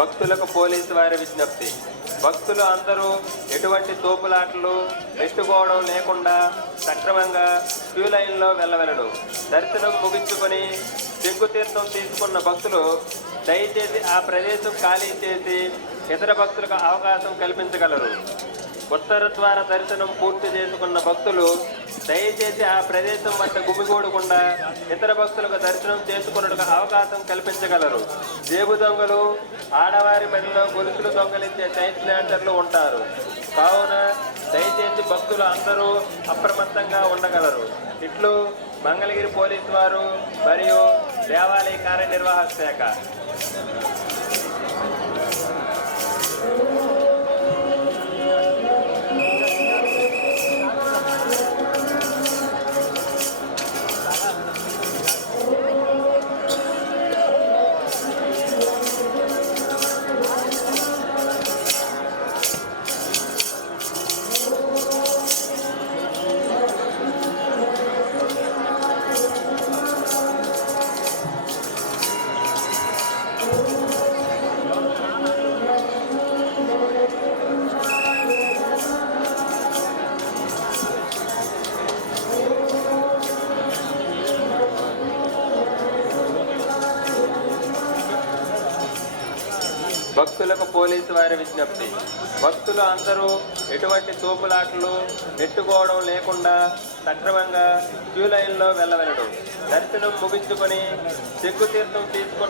భక్తులకు పోలీసు వారి విజ్ఞప్తి. భక్తులు అందరూ ఎటువంటి తోపులాటలు నెట్టుకోవడం లేకుండా సక్రమంగా క్యూ లైన్లో వెళ్ళవలను. దర్శనం ముగించుకొని శంకుతీర్థం తీసుకున్న భక్తులు దయచేసి ఆ ప్రదేశం ఖాళీ చేసి ఇతర భక్తులకు అవకాశం కల్పించగలరు. ఉత్తర ద్వార దర్శనం పూర్తి చేసుకున్న భక్తులు దయచేసి ఆ ప్రదేశం వద్ద గుమిగూడకుండా ఇతర భక్తులకు దర్శనం చేసుకున్నట్టుగా అవకాశం కల్పించగలరు. జేబు దొంగలు, ఆడవారి మెడలో గొలుసులు దొంగలించే చైన్ స్నాచర్లు ఉంటారు. కావున దయచేసి భక్తులు అందరూ అప్రమత్తంగా ఉండగలరు. ఇట్లు మంగళగిరి పోలీసు వారు మరియు దేవాలయ కార్యనిర్వాహక శాఖ. భక్తులకు పోలీసు వారి విజ్ఞప్తి. భక్తులు అందరూ ఎటువంటి తోపులాటలు నెట్టుకోవడం లేకుండా సక్రమంగా క్యూ లైన్లో వెళ్ళవలను. దర్శనం ముగించుకొని శంకుతీర్థం తీసుకున్న